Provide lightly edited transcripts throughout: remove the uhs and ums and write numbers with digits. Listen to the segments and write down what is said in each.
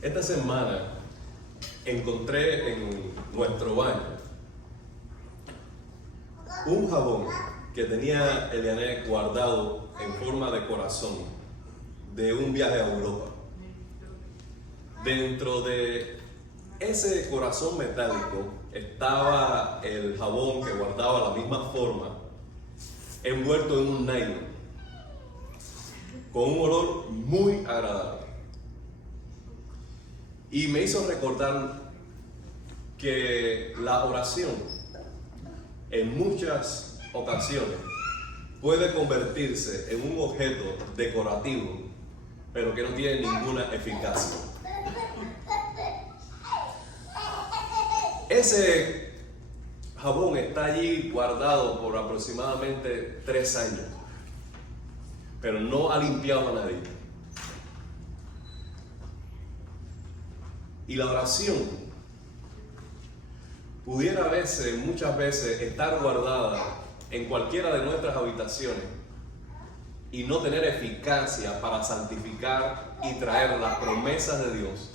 Esta semana encontré en nuestro baño un jabón que tenía Eliané guardado en forma de corazón de un viaje a Europa. Dentro de ese corazón metálico estaba el jabón que guardaba la misma forma, envuelto en un nylon, con un olor muy agradable. Y me hizo recordar que la oración en muchas ocasiones puede convertirse en un objeto decorativo, pero que no tiene ninguna eficacia. Ese jabón está allí guardado por aproximadamente 3 años, pero no ha limpiado a nadie. Y la oración pudiera muchas veces estar guardada en cualquiera de nuestras habitaciones y no tener eficacia para santificar y traer las promesas de Dios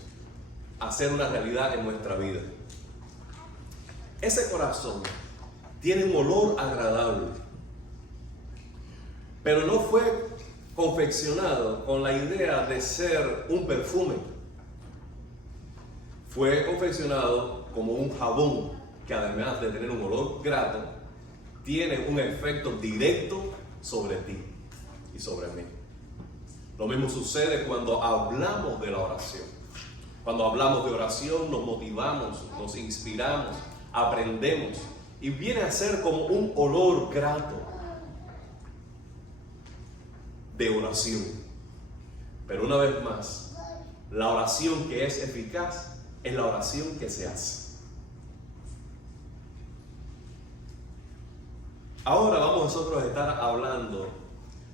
a ser una realidad en nuestra vida. Ese corazón tiene un olor agradable, pero no fue confeccionado con la idea de ser un perfume. Fue confeccionado como un jabón que, además de tener un olor grato, tiene un efecto directo sobre ti y sobre mí. Lo mismo sucede cuando hablamos de la oración. Cuando hablamos de oración nos motivamos, nos inspiramos, aprendemos y viene a ser como un olor grato de oración. Pero una vez más, la oración que es eficaz es la oración que se hace. Ahora vamos nosotros a estar hablando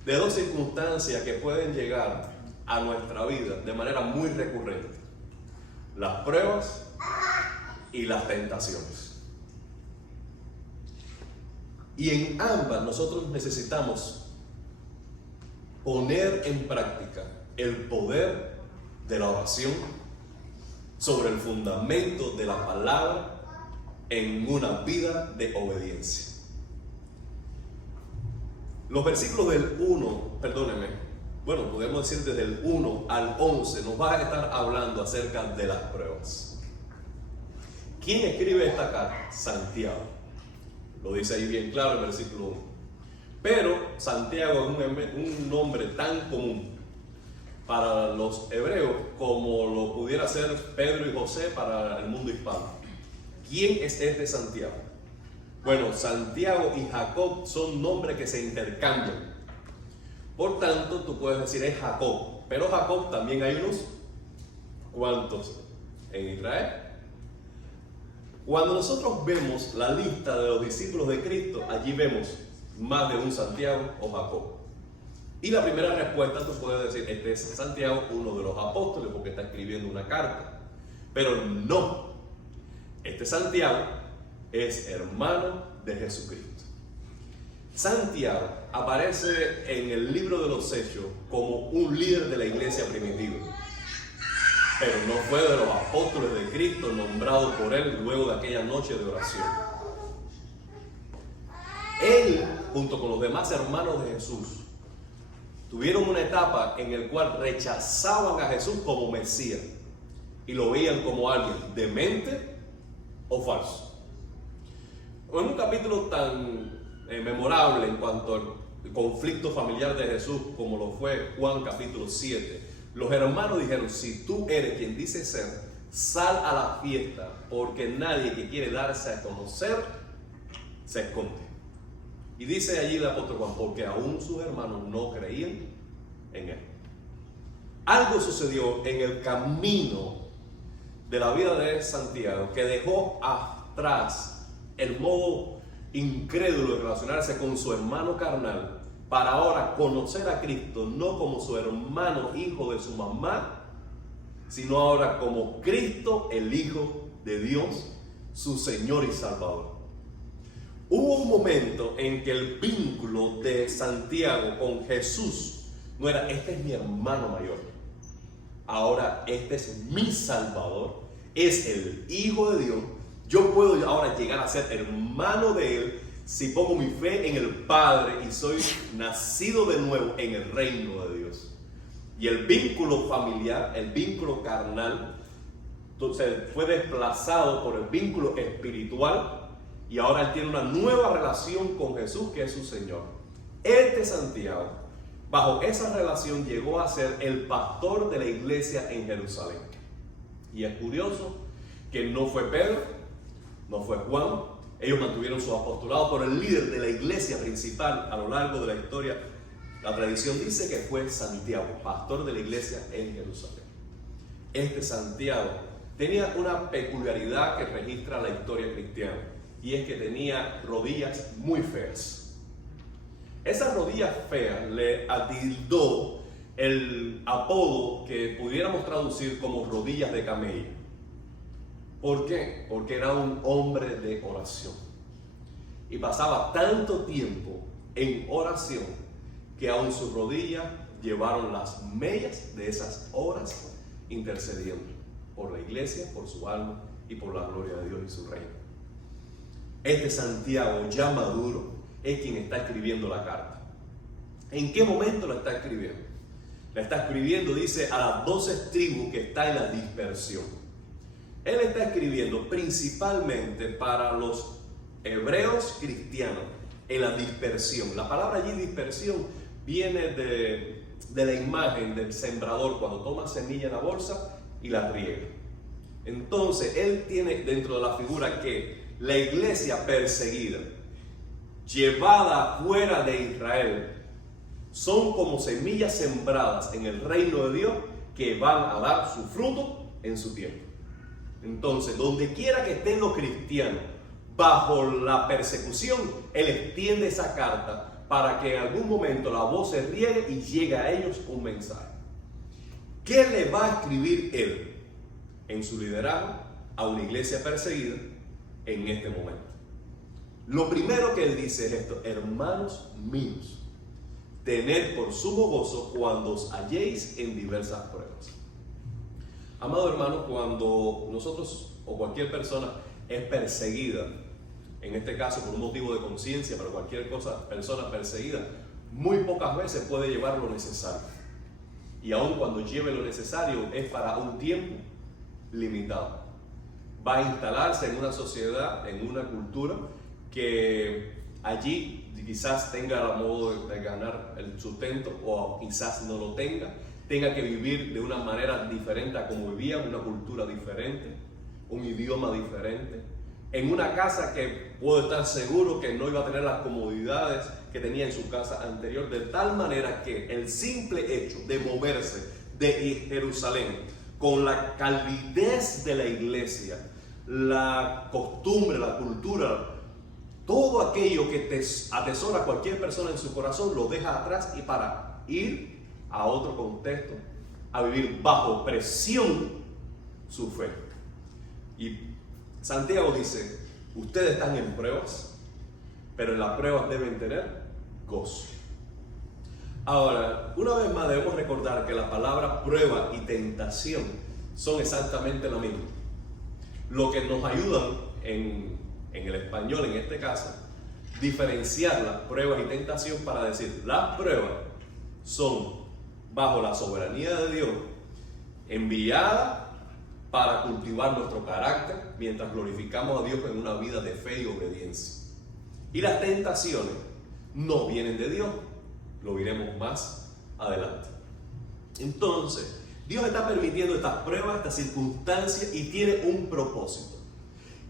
de 2 circunstancias que pueden llegar a nuestra vida de manera muy recurrente: las pruebas y las tentaciones. Y en ambas nosotros necesitamos poner en práctica el poder de la oración sobre el fundamento de la palabra en una vida de obediencia. Los versículos del 1, podemos decir desde el 1 al 11, nos va a estar hablando acerca de las pruebas. ¿Quién escribe esta carta? Santiago. Lo dice ahí bien claro el versículo 1. Pero Santiago es un nombre tan común para los hebreos como lo pudiera ser Pedro y José para el mundo hispano. ¿Quién es este Santiago? Bueno, Santiago y Jacob son nombres que se intercambian. Por tanto, tú puedes decir es Jacob, pero Jacob también hay unos cuantos en Israel. Cuando nosotros vemos la lista de los discípulos de Cristo, allí vemos más de un Santiago o Jacob. Y la primera respuesta tú puedes decir, este es Santiago, uno de los apóstoles, porque está escribiendo una carta. Pero no, este Santiago es hermano de Jesucristo. Santiago aparece en el libro de los Hechos como un líder de la iglesia primitiva, pero no fue de los apóstoles de Cristo nombrado por él luego de aquella noche de oración. Él, junto con los demás hermanos de Jesús, tuvieron una etapa en la cual rechazaban a Jesús como Mesías y lo veían como alguien demente o falso. En un capítulo tan memorable en cuanto al conflicto familiar de Jesús como lo fue Juan capítulo 7, los hermanos dijeron: si tú eres quien dices ser, sal a la fiesta, porque nadie que quiere darse a conocer se esconde. Y dice allí el apóstol Juan, porque aún sus hermanos no creían en él. Algo sucedió en el camino de la vida de Santiago que dejó atrás el modo incrédulo de relacionarse con su hermano carnal para ahora conocer a Cristo no como su hermano hijo de su mamá, sino ahora como Cristo, el Hijo de Dios, su Señor y Salvador. Hubo un momento en que el vínculo de Santiago con Jesús no era: este es mi hermano mayor. ahora este es mi Salvador, es el Hijo de Dios. Yo puedo ahora llegar a ser hermano de Él si pongo mi fe en el Padre y soy nacido de nuevo en el reino de Dios. Y el vínculo familiar, el vínculo carnal, entonces fue desplazado por el vínculo espiritual y ahora él tiene una nueva relación con Jesús, que es su Señor. Este Santiago, bajo esa relación, llegó a ser el pastor de la iglesia en Jerusalén. Y es curioso que no fue Pedro, no fue Juan, ellos mantuvieron su apostolado, pero el líder de la iglesia principal a lo largo de la historia, la tradición dice que fue Santiago, pastor de la iglesia en Jerusalén. Este Santiago tenía una peculiaridad que registra la historia cristiana, y es que tenía rodillas muy feas. Esas rodillas feas le atildó el apodo que pudiéramos traducir como rodillas de camello. ¿Por qué? Porque era un hombre de oración y pasaba tanto tiempo en oración que aún sus rodillas llevaron las mellas de esas horas intercediendo por la iglesia, por su alma y por la gloria de Dios y su reino. Este Santiago, ya maduro, es quien está escribiendo la carta. ¿En qué momento la está escribiendo? La está escribiendo, dice, a las 12 tribus que está en la dispersión. Él está escribiendo principalmente para los hebreos cristianos en la dispersión. La palabra allí dispersión viene de la imagen del sembrador cuando toma semilla en la bolsa y la riega. Entonces él tiene dentro de la figura que la iglesia perseguida, llevada fuera de Israel, son como semillas sembradas en el reino de Dios que van a dar su fruto en su tiempo. Entonces, donde quiera que estén los cristianos bajo la persecución, él extiende esa carta para que en algún momento la voz se riegue y llegue a ellos un mensaje. ¿Qué le va a escribir él en su liderazgo a una iglesia perseguida en este momento? Lo primero que él dice es esto: hermanos míos, tened por sumo gozo cuando os halléis en diversas pruebas. Amado hermano, cuando nosotros o cualquier persona es perseguida, en este caso por un motivo de conciencia, pero cualquier persona perseguida, muy pocas veces puede llevar lo necesario. Y aun cuando lleve lo necesario es para un tiempo limitado. Va a instalarse en una sociedad, en una cultura que allí quizás tenga el modo de ganar el sustento o quizás no lo tenga que vivir de una manera diferente a como vivía, una cultura diferente, un idioma diferente, en una casa que puedo estar seguro que no iba a tener las comodidades que tenía en su casa anterior, de tal manera que el simple hecho de moverse de Jerusalén con la calidez de la iglesia, la costumbre, la cultura, todo aquello que te atesora cualquier persona en su corazón, lo deja atrás y para ir a otro contexto, a vivir bajo presión su fe. Y Santiago dice: ustedes están en pruebas, pero en las pruebas deben tener gozo. Ahora, una vez más debemos recordar que la palabra prueba y tentación son exactamente lo mismo. Lo que nos ayudan en el español, en este caso, diferenciar las pruebas y tentación para decir: las pruebas son bajo la soberanía de Dios, enviadas para cultivar nuestro carácter mientras glorificamos a Dios en una vida de fe y obediencia. Y las tentaciones no vienen de Dios, lo veremos más adelante. Entonces, Dios está permitiendo estas pruebas, estas circunstancias, y tiene un propósito.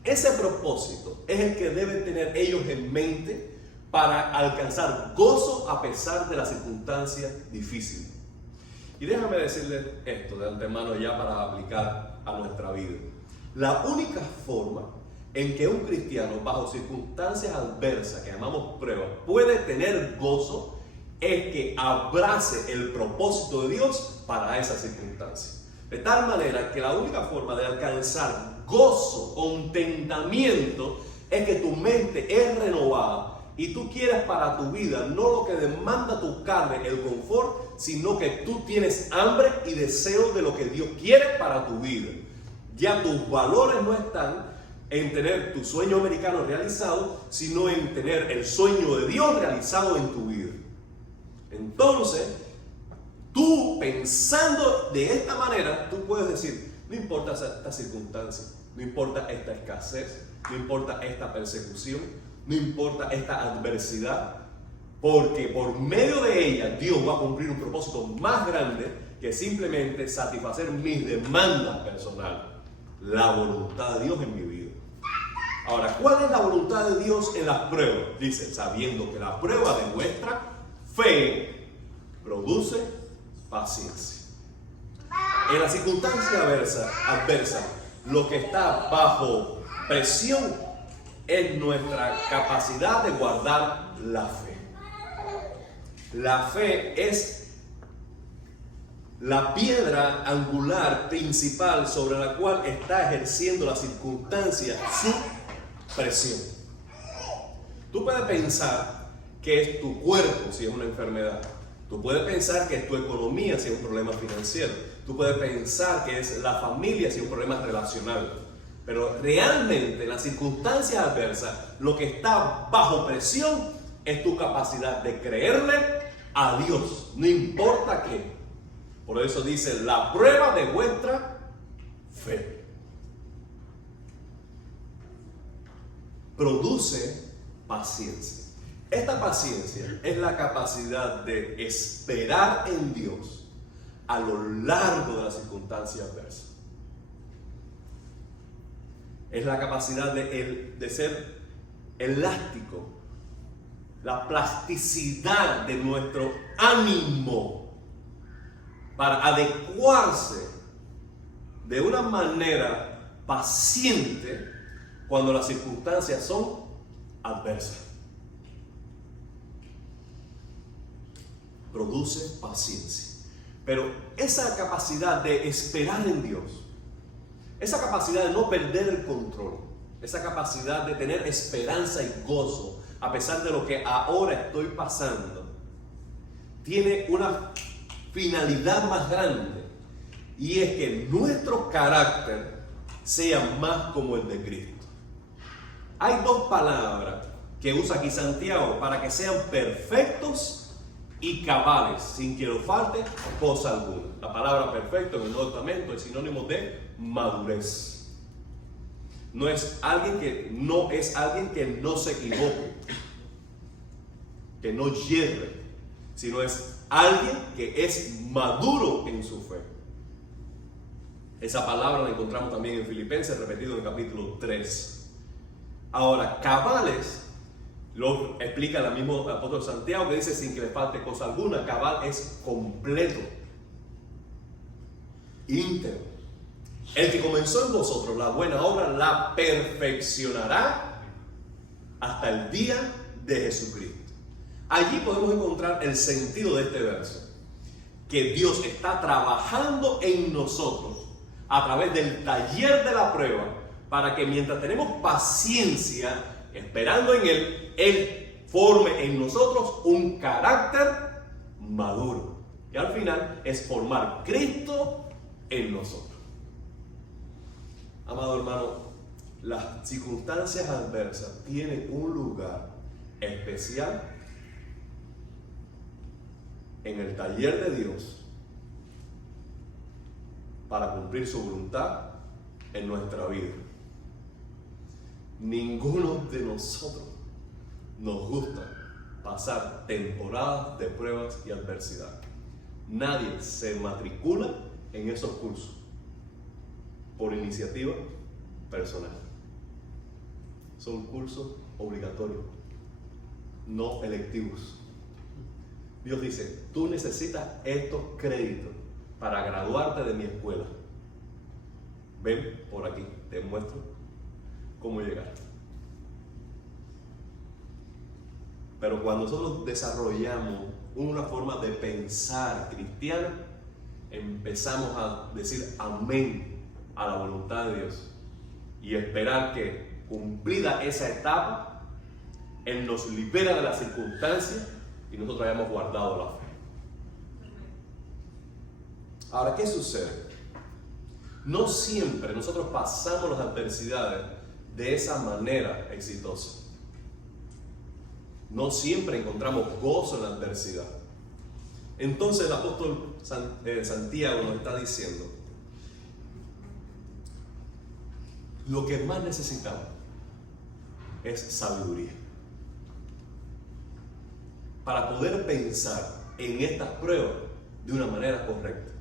Ese propósito es el que deben tener ellos en mente para alcanzar gozo a pesar de las circunstancias difíciles. Y déjame decirles esto de antemano ya para aplicar a nuestra vida. La única forma en que un cristiano bajo circunstancias adversas que llamamos pruebas puede tener gozo es que abrace el propósito de Dios para esas circunstancias. De tal manera que la única forma de alcanzar gozo, contentamiento, es que tu mente es renovada y tú quieres para tu vida no lo que demanda tu carne, el confort, sino que tú tienes hambre y deseo de lo que Dios quiere para tu vida. Ya tus valores no están en tener tu sueño americano realizado, sino en tener el sueño de Dios realizado en tu vida. Entonces, tú pensando de esta manera, tú puedes decir, no importa esta circunstancia, no importa esta escasez, no importa esta persecución, no importa esta adversidad, porque por medio de ella Dios va a cumplir un propósito más grande que simplemente satisfacer mis demandas personales, la voluntad de Dios en mi vida. Ahora, ¿cuál es la voluntad de Dios en las pruebas? Dice, sabiendo que la prueba de vuestra fe produce paciencia. En la circunstancia adversa, lo que está bajo presión es nuestra capacidad de guardar la fe. La fe es la piedra angular principal sobre la cual está ejerciendo la circunstancia su presión. Tú puedes pensar que es tu cuerpo si es una enfermedad. Tú puedes pensar que es tu economía si es un problema financiero. Tú puedes pensar que es la familia si es un problema relacional. Pero realmente en las circunstancias adversas, lo que está bajo presión es tu capacidad de creerle a Dios, no importa qué. Por eso dice, la prueba de vuestra fe produce paciencia. Esta paciencia es la capacidad de esperar en Dios a lo largo de las circunstancias adversas. Es la capacidad de ser elástico, la plasticidad de nuestro ánimo para adecuarse de una manera paciente cuando las circunstancias son adversas. Produce paciencia. Pero esa capacidad de esperar en Dios, esa capacidad de no perder el control, esa capacidad de tener esperanza y gozo a pesar de lo que ahora estoy pasando, tiene una finalidad más grande, y es que nuestro carácter sea más como el de Cristo. Hay dos palabras que usa aquí Santiago para que sean perfectos y cabales, sin que nos falte cosa alguna. La palabra perfecto en el Nuevo Testamento es sinónimo de madurez. No es alguien que no se equivoque, que no hierre, sino es alguien que es maduro en su fe. Esa palabra la encontramos también en Filipenses, repetido en el capítulo 3. Ahora, cabales lo explica el mismo apóstol Santiago, que dice sin que le falte cosa alguna. Cabal es completo, íntegro. El que comenzó en vosotros la buena obra la perfeccionará hasta el día de Jesucristo. Allí podemos encontrar el sentido de este verso, que Dios está trabajando en nosotros a través del taller de la prueba, para que mientras tenemos paciencia esperando en Él forme en nosotros un carácter maduro. Y al final es formar Cristo en nosotros. Amado hermano, las circunstancias adversas tienen un lugar especial en el taller de Dios para cumplir su voluntad en nuestra vida. Ninguno de nosotros nos gusta pasar temporadas de pruebas y adversidad. Nadie se matricula en esos cursos por iniciativa personal. Son cursos obligatorios, no electivos. Dios dice, tú necesitas estos créditos para graduarte de mi escuela. Ven por aquí, te muestro cómo llegar. Pero cuando nosotros desarrollamos una forma de pensar cristiana, empezamos a decir amén a la voluntad de Dios y esperar que, cumplida esa etapa, Él nos libera de las circunstancias y nosotros hayamos guardado la fe. Ahora, ¿qué sucede? No siempre nosotros pasamos las adversidades de esa manera exitosa. No siempre encontramos gozo en la adversidad. Entonces el apóstol Santiago nos está diciendo, lo que más necesitamos es sabiduría para poder pensar en estas pruebas de una manera correcta.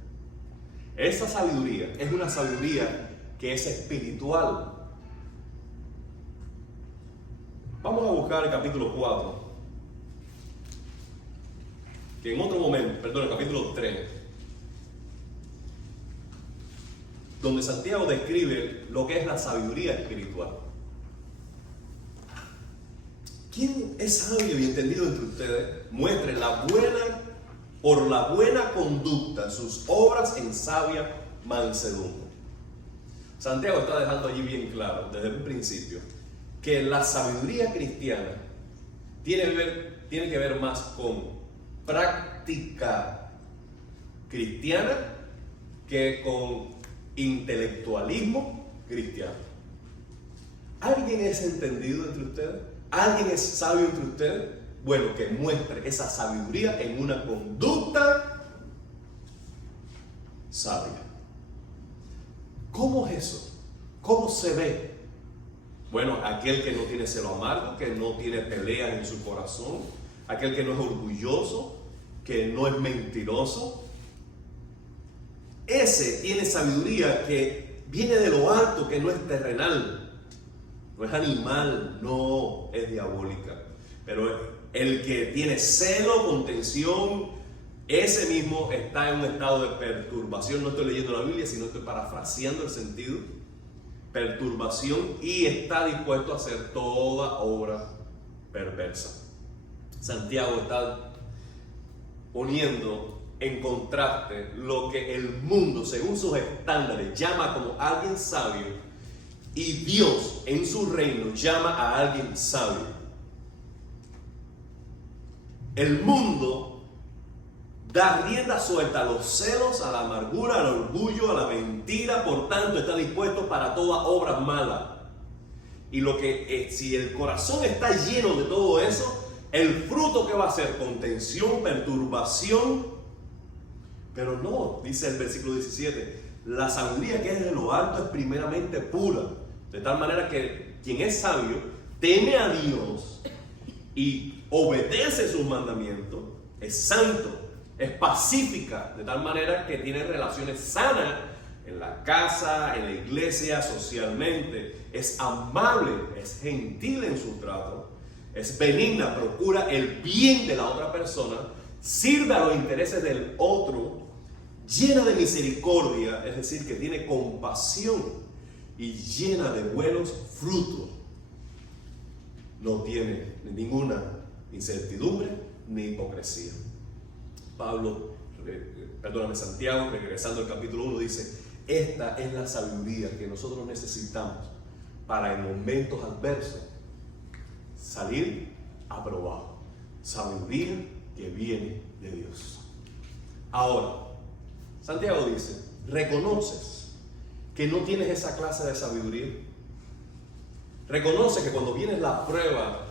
Esa sabiduría es una sabiduría que es espiritual. Vamos a buscar el capítulo 4, que en otro momento, el capítulo 3, donde Santiago describe lo que es la sabiduría espiritual. ¿Quién es sabio y entendido entre ustedes? Muestre por la buena conducta sus obras en sabia mansedumbre. Santiago está dejando allí bien claro, desde el principio, que la sabiduría cristiana tiene que ver más con práctica cristiana que con intelectualismo cristiano. ¿Alguien es entendido entre ustedes? ¿Alguien es sabio entre ustedes? Bueno, que muestre esa sabiduría en una conducta sabia. ¿Cómo es eso? ¿Cómo se ve? Bueno, aquel que no tiene celo amargo, que no tiene peleas en su corazón, aquel que no es orgulloso, que no es mentiroso. Ese tiene sabiduría que viene de lo alto, que no es terrenal, no es animal, no es diabólica. Pero el que tiene celo, contención, ese mismo está en un estado de perturbación. No estoy leyendo la Biblia, sino estoy parafraseando el sentido. Perturbación, y está dispuesto a hacer toda obra perversa. Santiago está poniendo en contraste lo que el mundo, según sus estándares, llama como alguien sabio, y Dios en su reino llama a alguien sabio. El mundo da rienda suelta a los celos, a la amargura, al orgullo, a la mentira, por tanto está dispuesto para toda obra mala. Y si el corazón está lleno de todo eso, el fruto que va a ser contención, perturbación. Pero no, dice el versículo 17, la sabiduría que es de lo alto es primeramente pura, de tal manera que quien es sabio teme a Dios y obedece sus mandamientos, es santo, es pacífica, de tal manera que tiene relaciones sanas en la casa, en la iglesia, socialmente, es amable, es gentil en su trato, es benigna, procura el bien de la otra persona, sirve a los intereses del otro, llena de misericordia, es decir, que tiene compasión y llena de buenos frutos. No tiene ninguna incertidumbre ni hipocresía. Santiago, regresando al capítulo 1, dice: esta es la sabiduría que nosotros necesitamos para en momentos adversos salir aprobados. Sabiduría que viene de Dios. Ahora, Santiago dice: ¿reconoces que no tienes esa clase de sabiduría? Reconoce que cuando viene la prueba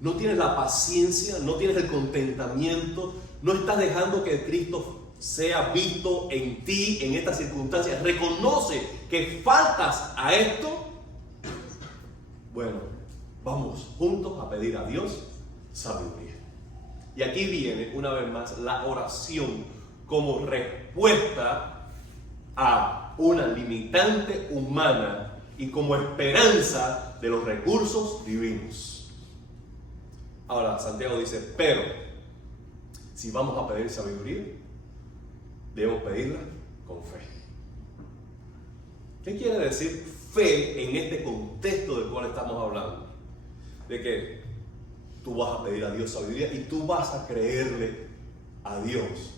no tienes la paciencia, no tienes el contentamiento, no estás dejando que Cristo sea visto en ti, en estas circunstancias. Reconoce que faltas a esto. Bueno, vamos juntos a pedir a Dios sabiduría. Y aquí viene una vez más la oración como respuesta a una limitante humana y como esperanza de los recursos divinos. Ahora, Santiago dice: pero si vamos a pedir sabiduría, debemos pedirla con fe. ¿Qué quiere decir fe en este contexto del cual estamos hablando? De que tú vas a pedir a Dios sabiduría y tú vas a creerle a Dios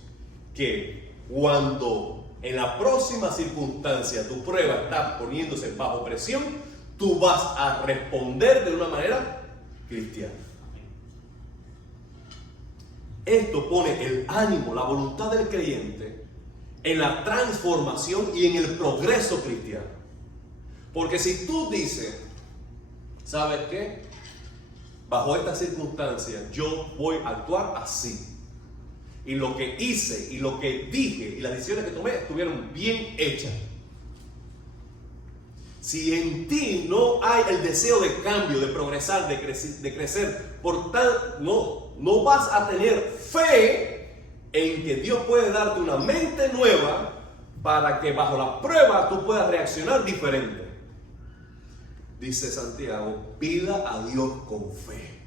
que cuando en la próxima circunstancia tu prueba está poniéndose bajo presión, tú vas a responder de una manera cristiana. esto pone el ánimo, la voluntad del creyente en la transformación y en el progreso cristiano. Porque si tú dices, ¿sabes qué? Bajo estas circunstancias yo voy a actuar así. Y lo que hice y lo que dije y las decisiones que tomé estuvieron bien hechas. Si en ti no hay el deseo de cambio, de progresar, de crecer, por tal, no vas a tener fe en que Dios puede darte una mente nueva para que bajo la prueba tú puedas reaccionar diferente. Dice Santiago, pida a Dios con fe.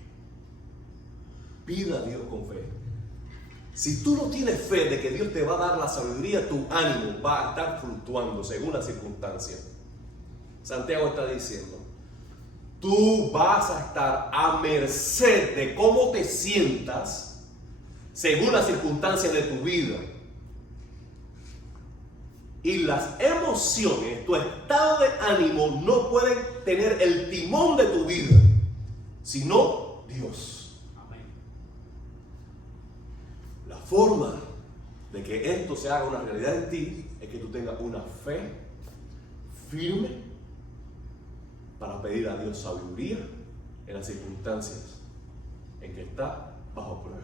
Pida a Dios con fe. Si tú no tienes fe de que Dios te va a dar la sabiduría, tu ánimo va a estar fluctuando según las circunstancias. Santiago está diciendo, tú vas a estar a merced de cómo te sientas según las circunstancias de tu vida. Y las emociones, tu estado de ánimo no pueden tener el timón de tu vida, sino Dios. Amén. La forma de que esto se haga una realidad en ti es que tú tengas una fe firme para pedir a Dios sabiduría en las circunstancias en que está bajo prueba.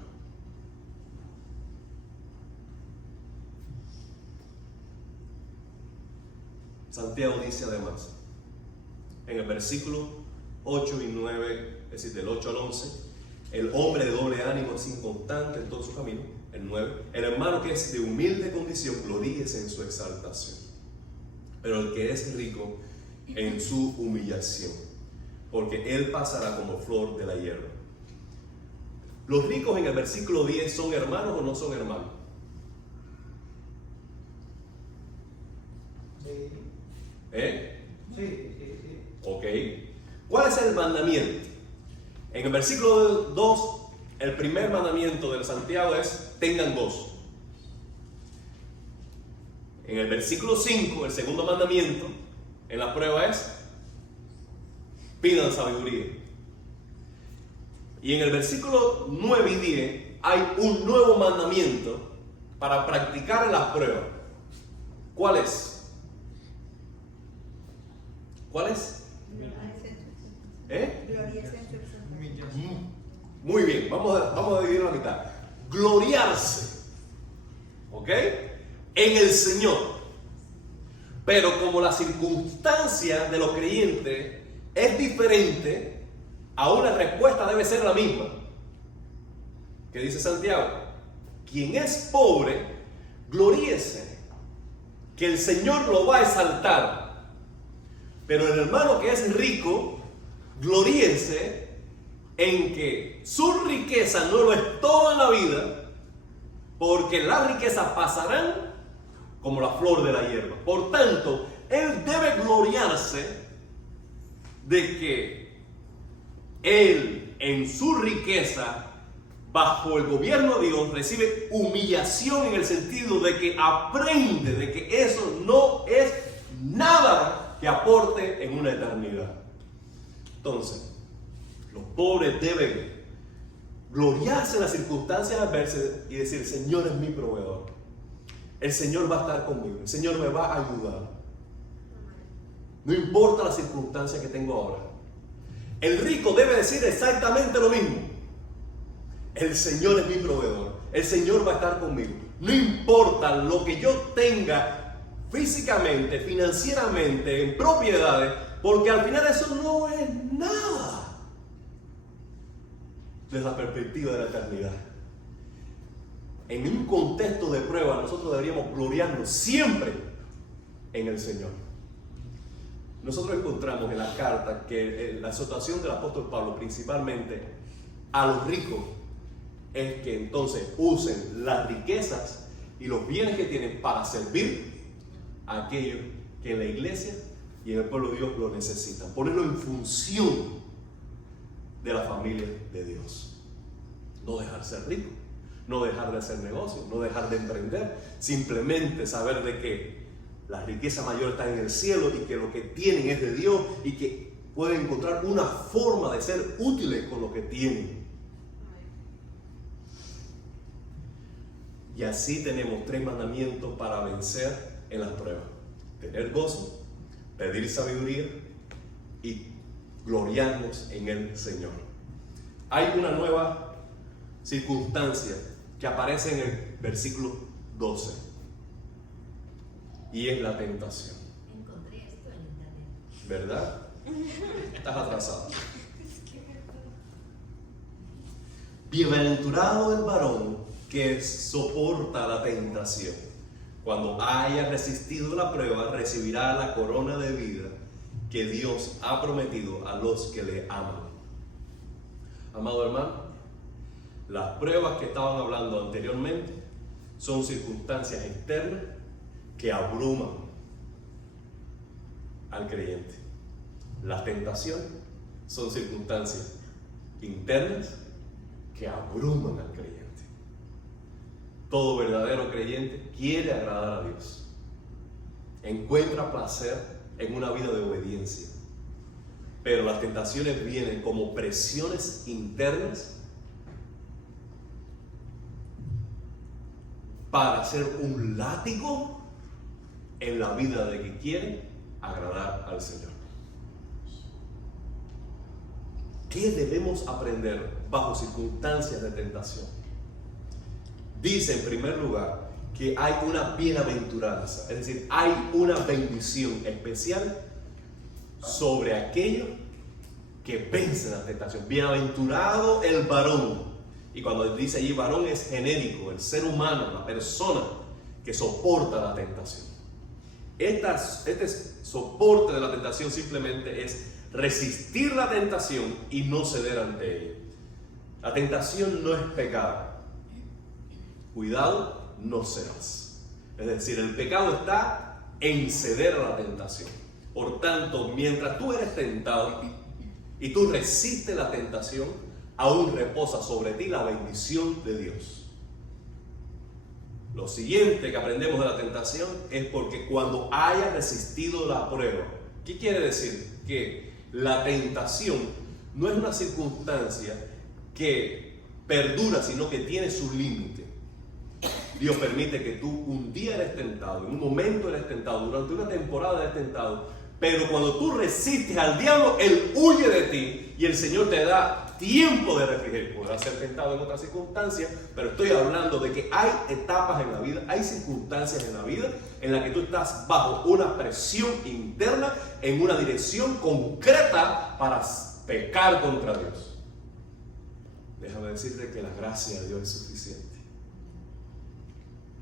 Santiago dice además, en el versículo 8 y 9, es decir, del 8 al 11, el hombre de doble ánimo es inconstante en todo su camino. El 9, el hermano que es de humilde condición, gloríese en su exaltación, pero el que es rico en su humillación, porque él pasará como flor de la hierba. Los ricos en el versículo 10 ¿son hermanos o no son hermanos? Sí. Sí. Ok. ¿Cuál es el mandamiento? En el versículo 2, el primer mandamiento de Santiago es tengan gozo. En el versículo 5, el segundo mandamiento en la prueba es pidan sabiduría. Y en el versículo 9 y 10 hay un nuevo mandamiento para practicar en las pruebas. ¿Cuál es? ¿Cuál es? Muy bien, vamos a dividir la mitad. Gloriarse, ¿ok? En el Señor. Pero como la circunstancia de los creyentes es diferente, aún la respuesta debe ser la misma. ¿Qué dice Santiago? Quien es pobre, gloríese, que el Señor lo va a exaltar. Pero el hermano que es rico, gloríese en que su riqueza no lo es todo en la vida, porque las riquezas pasarán como la flor de la hierba. Por tanto, él debe gloriarse de que él en su riqueza, bajo el gobierno de Dios, recibe humillación en el sentido de que aprende de que eso no es nada que aporte en una eternidad. Entonces, los pobres deben gloriarse en las circunstancias adversas y decir, Señor es mi proveedor. El Señor va a estar conmigo. El Señor me va a ayudar. No importa la circunstancia que tengo ahora. El rico debe decir exactamente lo mismo. El Señor es mi proveedor. El Señor va a estar conmigo. No importa lo que yo tenga físicamente, financieramente, en propiedades, porque al final eso no es nada desde la perspectiva de la eternidad. En un contexto de prueba, nosotros deberíamos gloriarnos siempre en el Señor. Nosotros encontramos en la carta que la exhortación del apóstol Pablo, principalmente a los ricos, es que entonces usen las riquezas y los bienes que tienen para servir a aquellos que en la iglesia y en el pueblo de Dios lo necesitan. Ponerlo en función de la familia de Dios. No dejar de ser rico, no dejar de hacer negocios, no dejar de emprender. Simplemente saber de que la riqueza mayor está en el cielo y que lo que tienen es de Dios y que pueden encontrar una forma de ser útiles con lo que tienen. Y así tenemos 3 mandamientos para vencer en las pruebas: tener gozo, pedir sabiduría y gloriarnos en el Señor. Hay una nueva circunstancia que aparece en el versículo 12 y es la tentación. Encontré esto en internet. ¿Verdad? Estás atrasado. Bienaventurado el varón que soporta la tentación. Cuando haya resistido la prueba, recibirá la corona de vida que Dios ha prometido a los que le aman. Amado hermano, las pruebas que estaban hablando anteriormente son circunstancias externas que abruman al creyente. Las tentaciones son circunstancias internas que abruman al creyente. Todo verdadero creyente quiere agradar a Dios. Encuentra placer en una vida de obediencia. Pero las tentaciones vienen como presiones internas para hacer un látigo en la vida de que quiere agradar al Señor. ¿Qué debemos aprender bajo circunstancias de tentación? Dice en primer lugar que hay una bienaventuranza, es decir, hay una bendición especial sobre aquellos que vencen la tentación. Bienaventurado el varón. Y cuando dice allí varón es genérico, el ser humano, la persona que soporta la tentación. Este soporte de la tentación simplemente es resistir la tentación y no ceder ante ella. La tentación no es pecado. Cuidado, no cedas. Es decir, el pecado está en ceder a la tentación. Por tanto, mientras tú eres tentado y tú resistes la tentación, aún reposa sobre ti la bendición de Dios. Lo siguiente que aprendemos de la tentación es porque cuando haya resistido la prueba, ¿qué quiere decir? Que la tentación no es una circunstancia que perdura, sino que tiene su límite. Dios permite que tú un día eres tentado, en un momento eres tentado, durante una temporada eres tentado, pero cuando tú resistes al diablo, él huye de ti y el Señor te da tiempo de refrigerio. Podrás ser tentado en otras circunstancias, pero estoy hablando de que hay etapas en la vida, hay circunstancias en la vida en las que tú estás bajo una presión interna en una dirección concreta para pecar contra Dios. Déjame decirte que la gracia de Dios es suficiente.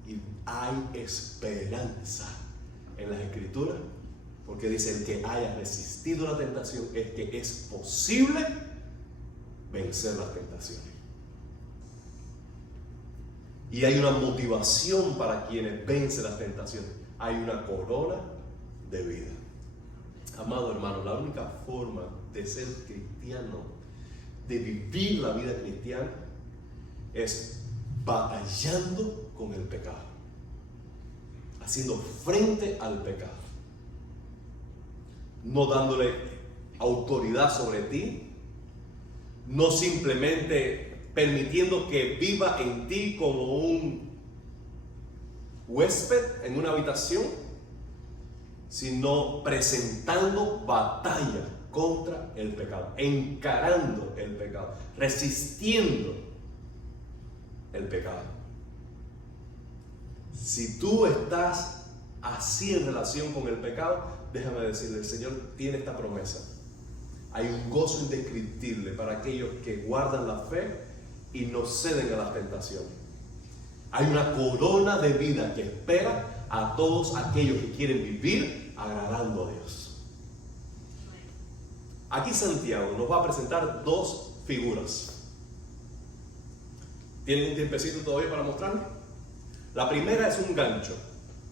Y hay esperanza en las Escrituras, porque dice: el que haya resistido la tentación es que es posible vencer las tentaciones. Y hay una motivación para quienes vencen las tentaciones. Hay una corona de vida. Amado hermano, la única forma de ser cristiano, de vivir la vida cristiana, es batallando con el pecado, haciendo frente al pecado, no dándole autoridad sobre ti, no simplemente permitiendo que viva en ti como un huésped en una habitación, sino presentando batalla contra el pecado, encarando el pecado, resistiendo el pecado. Si tú estás así en relación con el pecado, déjame decirle, el Señor tiene esta promesa. Hay un gozo indescriptible para aquellos que guardan la fe y no ceden a las tentaciones. Hay una corona de vida que espera a todos aquellos que quieren vivir agradando a Dios. Aquí Santiago nos va a presentar dos figuras. ¿Tienen un tiempecito todavía para mostrarle? La primera es un gancho,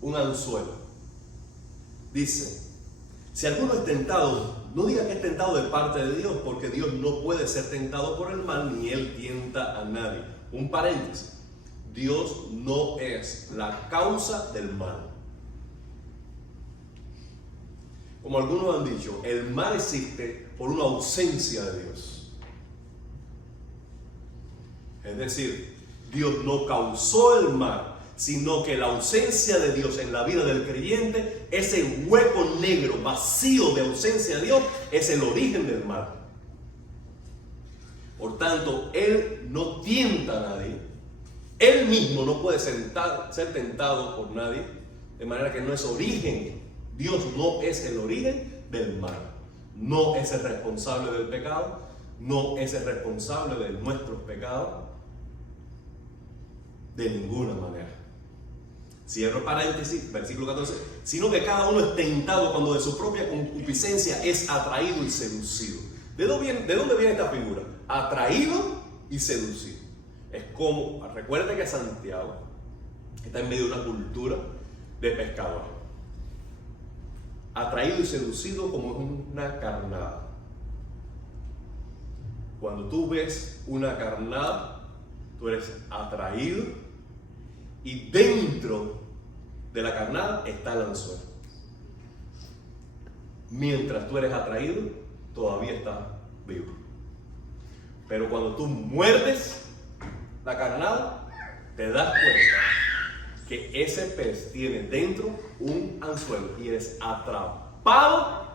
un anzuelo. Dice: si alguno es tentado, no diga que es tentado de parte de Dios, porque Dios no puede ser tentado por el mal, ni Él tienta a nadie. Un paréntesis: Dios no es la causa del mal. Como algunos han dicho, el mal existe por una ausencia de Dios. Es decir, Dios no causó el mal, sino que la ausencia de Dios en la vida del creyente, ese hueco negro, vacío de ausencia de Dios, es el origen del mal. Por tanto, Él no tienta a nadie, Él mismo no puede ser tentado por nadie, de manera que no es origen. Dios no es el origen del mal, no es el responsable del pecado, no es el responsable de nuestros pecados, de ninguna manera. Cierro paréntesis, versículo 14, sino que cada uno es tentado cuando de su propia concupiscencia es atraído y seducido. ¿De dónde viene esta figura? Atraído y seducido. Es como, recuerden que Santiago está en medio de una cultura de pescadores. Atraído y seducido como una carnada. Cuando tú ves una carnada, tú eres atraído y dentro de la carnada está el anzuelo. Mientras tú eres atraído, todavía estás vivo. Pero cuando tú muerdes la carnada, te das cuenta que ese pez tiene dentro un anzuelo y eres atrapado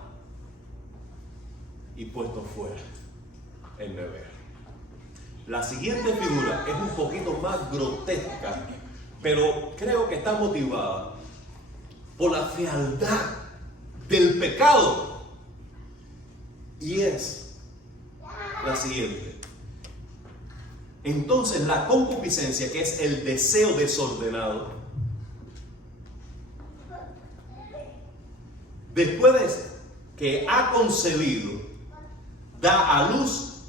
y puesto fuera en beber. La siguiente figura es un poquito más grotesca, pero creo que está motivada por la fealdad del pecado. Y es la siguiente. Entonces la concupiscencia, que es el deseo desordenado, después de que ha concebido, da a luz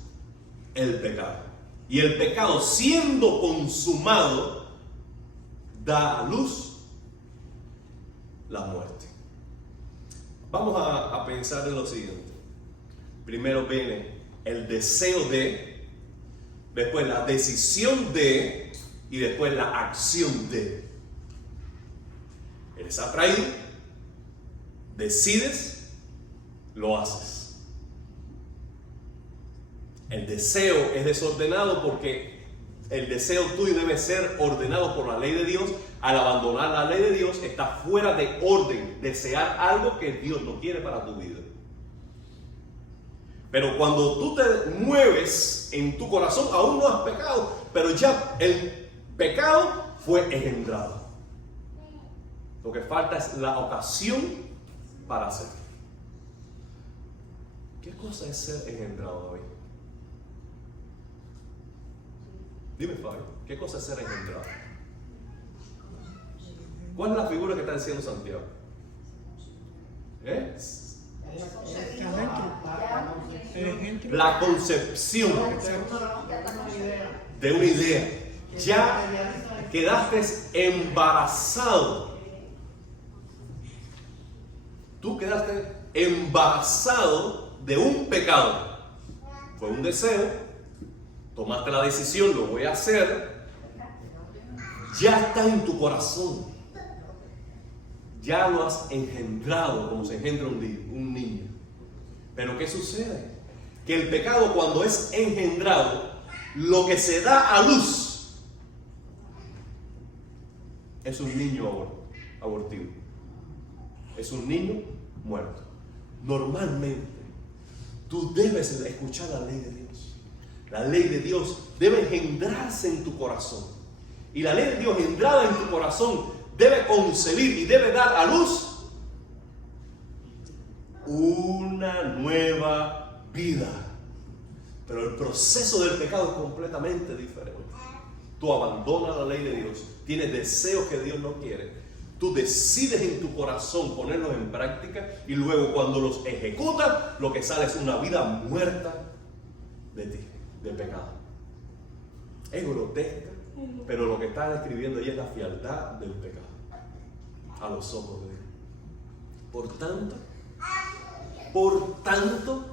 el pecado. Y el pecado, siendo consumado, da a luz la muerte. Vamos a pensar en lo siguiente. Primero viene el deseo de, después la decisión de, y después la acción de. Eres atraído, decides, lo haces. El deseo es desordenado porque el deseo tuyo debe ser ordenado por la ley de Dios. Al abandonar la ley de Dios, está fuera de orden desear algo que Dios no quiere para tu vida. Pero cuando tú te mueves en tu corazón, aún no has pecado, pero ya el pecado fue engendrado. Lo que falta es la ocasión para hacerlo. ¿Qué cosa es ser engendrado hoy? Dime, Fabio, ¿qué cosa es ser engendrado? ¿Cuál es la figura que está diciendo Santiago? La concepción de una idea. Ya quedaste embarazado. Tú quedaste embarazado de un pecado. Fue un deseo. Tomaste la decisión, lo voy a hacer. Ya está en tu corazón. Ya lo has engendrado como se engendra un niño. Pero ¿qué sucede? Que el pecado, cuando es engendrado, lo que se da a luz es un niño abortivo. Es un niño muerto. Normalmente, tú debes escuchar la ley de Dios. La ley de Dios debe engendrarse en tu corazón. Y la ley de Dios engendrada en tu corazón debe concebir y debe dar a luz una nueva vida. Pero el proceso del pecado es completamente diferente. Tú abandonas la ley de Dios, tienes deseos que Dios no quiere. Tú decides en tu corazón ponerlos en práctica y luego cuando los ejecutas, lo que sale es una vida muerta de ti, de pecado. Es grotesca, pero lo que está describiendo ella es la fealdad del pecado a los ojos de Dios. Por tanto,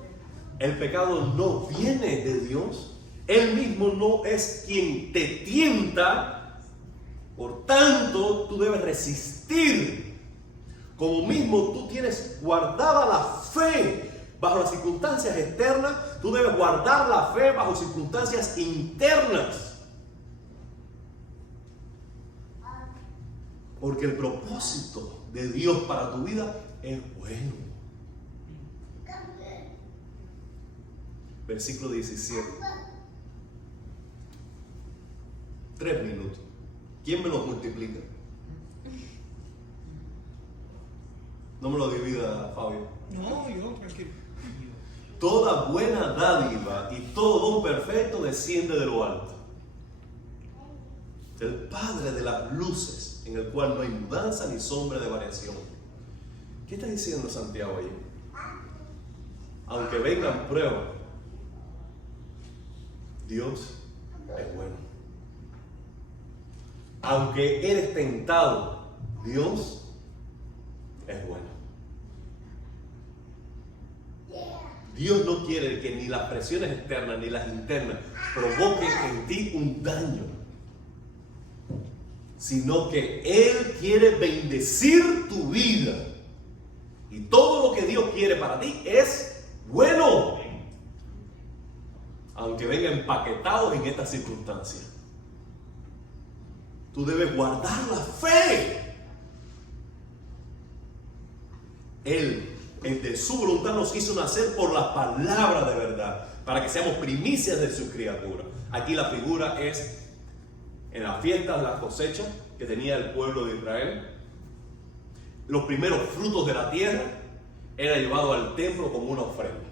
el pecado no viene de Dios. Él mismo no es quien te tienta. Por tanto, tú debes resistir. Como mismo tú tienes guardada la fe bajo las circunstancias externas, tú debes guardar la fe bajo circunstancias internas. Porque el propósito de Dios para tu vida es bueno. Versículo 17. 3 minutos. ¿Quién me lo multiplica? No me lo divida, Fabio. No, yo, tranquilo. Toda buena dádiva y todo don perfecto desciende de lo alto, del Padre de las luces, en el cual no hay mudanza ni sombra de variación. ¿Qué está diciendo Santiago ahí? Aunque vengan pruebas, Dios es bueno. Aunque eres tentado, Dios es bueno. Dios no quiere que ni las presiones externas ni las internas provoquen en ti un daño, sino que Él quiere bendecir tu vida. Y todo lo que Dios quiere para ti es bueno, aunque venga empaquetado en estas circunstancias. Tú debes guardar la fe. Él, de su voluntad, nos hizo nacer por la palabra de verdad, para que seamos primicias de sus criaturas. Aquí la figura es en la fiesta de la cosecha que tenía el pueblo de Israel. Los primeros frutos de la tierra era llevado al templo como una ofrenda.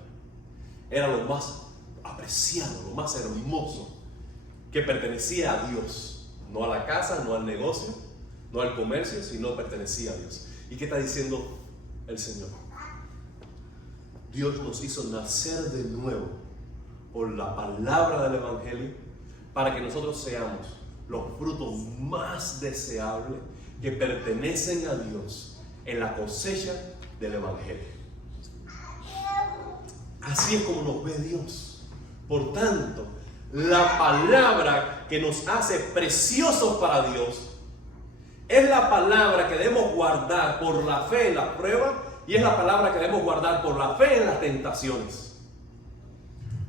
Era lo más apreciado, lo más hermoso, que pertenecía a Dios. No a la casa, no al negocio, no al comercio, sino pertenecía a Dios. ¿Y qué está diciendo el Señor? Dios nos hizo nacer de nuevo por la palabra del Evangelio, para que nosotros seamos los frutos más deseables que pertenecen a Dios en la cosecha del Evangelio. Así es como nos ve Dios. Por tanto, la palabra que nos hace preciosos para Dios es la palabra que debemos guardar por la fe en las pruebas, y es la palabra que debemos guardar por la fe en las tentaciones.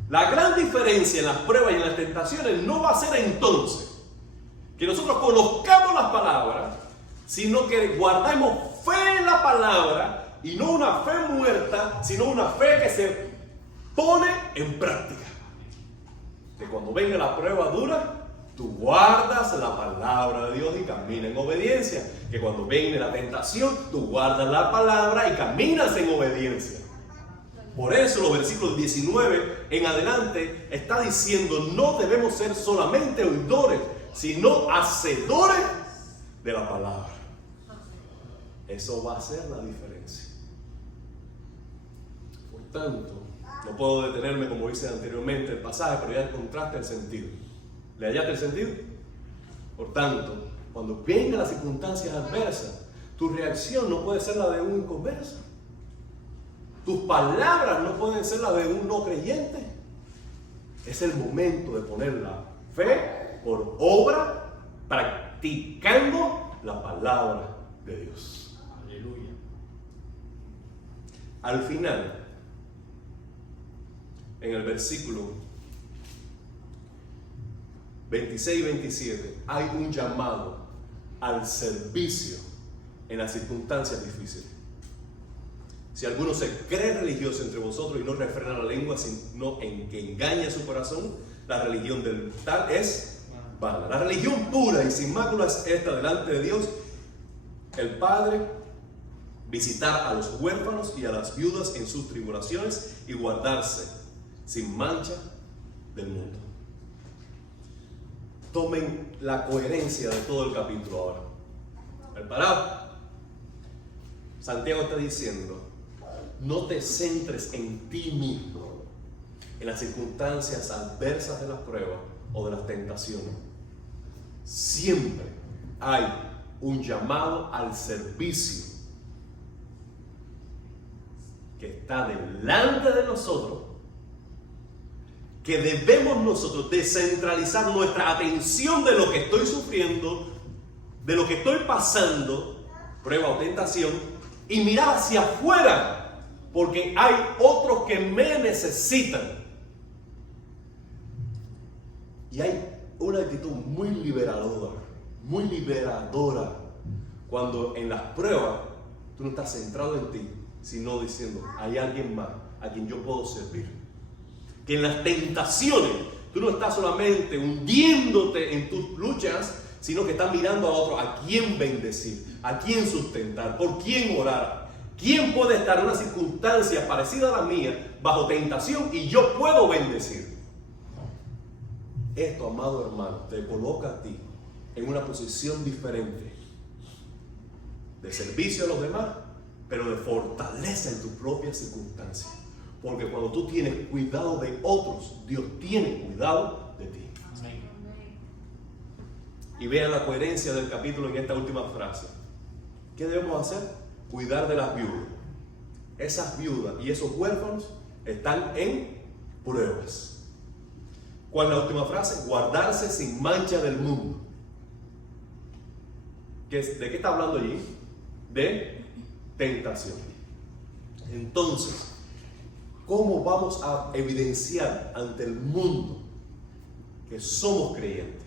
La gran diferencia en las pruebas y en las tentaciones no va a ser entonces que nosotros conozcamos las palabras, sino que guardemos fe en la palabra, y no una fe muerta, sino una fe que se pone en práctica. Que cuando venga la prueba dura, tú guardas la palabra de Dios y caminas en obediencia. Que cuando venga la tentación, tú guardas la palabra y caminas en obediencia. Por eso los versículos 19 en adelante está diciendo: no debemos ser solamente oidores, sino hacedores de la palabra. Eso va a ser la diferencia. Por tanto, no puedo detenerme, como hice anteriormente, el pasaje, pero ya encontraste el sentido. ¿Le hallaste el sentido? Por tanto, cuando vengan las circunstancias adversas, tu reacción no puede ser la de un inconverso. Tus palabras no pueden ser las de un no creyente. Es el momento de poner la fe por obra, practicando la palabra de Dios. Aleluya. Al final, en el versículo 26 y 27, hay un llamado al servicio en las circunstancias difíciles. Si alguno se cree religioso entre vosotros y no refrena la lengua, sino en que engaña su corazón, la religión del tal es vana. La religión pura y sin mácula es esta delante de Dios, el Padre: visitar a los huérfanos y a las viudas en sus tribulaciones y guardarse sin mancha del mundo. Tomen la coherencia de todo el capítulo ahora. ¿Preparados? Santiago está diciendo: no te centres en ti mismo, en las circunstancias adversas de las pruebas o de las tentaciones. Siempre hay un llamado al servicio que está delante de nosotros, que debemos nosotros descentralizar nuestra atención de lo que estoy sufriendo, de lo que estoy pasando, prueba o tentación, y mirar hacia afuera, porque hay otros que me necesitan. Y hay una actitud muy liberadora Cuando en las pruebas tú no estás centrado en ti, sino diciendo, hay alguien más a quien yo puedo servir. Que en las tentaciones tú no estás solamente hundiéndote en tus luchas, sino que estás mirando a otro, a quién bendecir, a quién sustentar, por quién orar. ¿Quién puede estar en una circunstancia parecida a la mía, bajo tentación, y yo puedo bendecir? Esto, amado hermano, te coloca a ti en una posición diferente de servicio a los demás, pero de fortaleza en tu propia circunstancia. Porque cuando tú tienes cuidado de otros, Dios tiene cuidado de ti. Amén. Y vean la coherencia del capítulo en esta última frase. ¿Qué debemos hacer? Cuidar de las viudas. Esas viudas y esos huérfanos están en pruebas. ¿Cuál es la última frase? Guardarse sin mancha del mundo. ¿De qué está hablando allí? De tentación. Entonces, ¿cómo vamos a evidenciar ante el mundo que somos creyentes?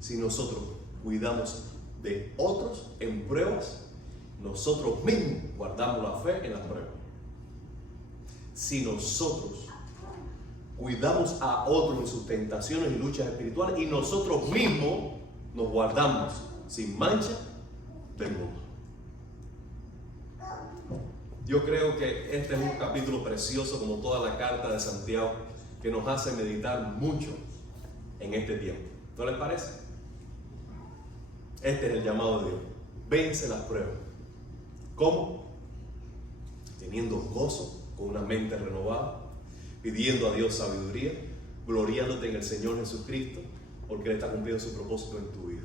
Si nosotros cuidamos de otros en pruebas, nosotros mismos guardamos la fe en las pruebas. Si nosotros cuidamos a otros en sus tentaciones y luchas espirituales, y nosotros mismos nos guardamos sin mancha del mundo. Yo creo que este es un capítulo precioso, como toda la carta de Santiago, que nos hace meditar mucho en este tiempo. ¿No les parece? Este es el llamado de Dios. Vence las pruebas. ¿Cómo? Teniendo gozo, con una mente renovada, pidiendo a Dios sabiduría, gloriándote en el Señor Jesucristo, porque Él está cumpliendo su propósito en tu vida.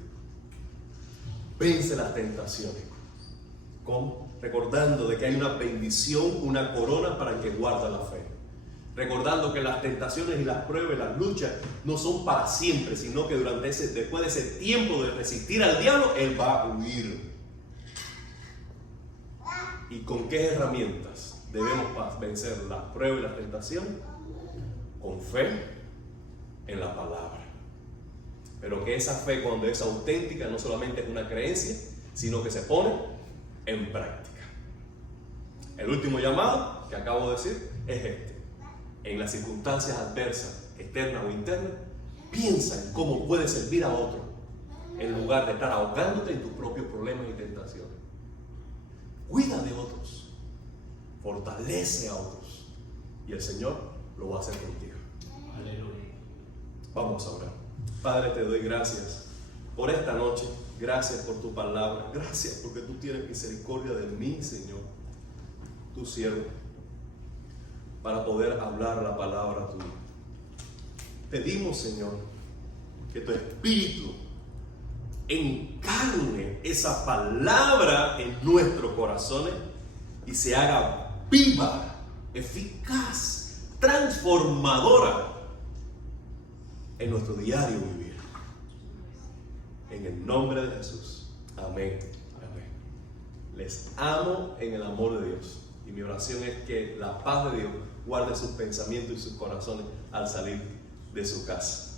Vence las tentaciones. ¿Cómo? Recordando de que hay una bendición, una corona para el que guarda la fe. Recordando que las tentaciones y las pruebas y las luchas no son para siempre, sino que después de ese tiempo de resistir al diablo, Él va a huir. ¿Y con qué herramientas debemos vencer las pruebas y las tentaciones? Con fe en la palabra. Pero que esa fe, cuando es auténtica, no solamente es una creencia, sino que se pone en práctica. El último llamado que acabo de decir es este. En las circunstancias adversas, externas o internas, piensa en cómo puedes servir a otro, en lugar de estar ahogándote en tus propios problemas y tentaciones. Cuida de otros, fortalece a otros, y el Señor lo va a hacer contigo. Aleluya. Vamos a orar. Padre, te doy gracias por esta noche, gracias por tu palabra, gracias porque tú tienes misericordia de mí, Señor, tu siervo, para poder hablar la palabra tuya. Pedimos, Señor, que tu Espíritu encarne esa palabra en nuestros corazones y se haga viva, eficaz, transformadora en nuestro diario vivir. En el nombre de Jesús. Amén. Amén. Les amo en el amor de Dios. Y mi oración es que la paz de Dios guarde sus pensamientos y sus corazones al salir de su casa.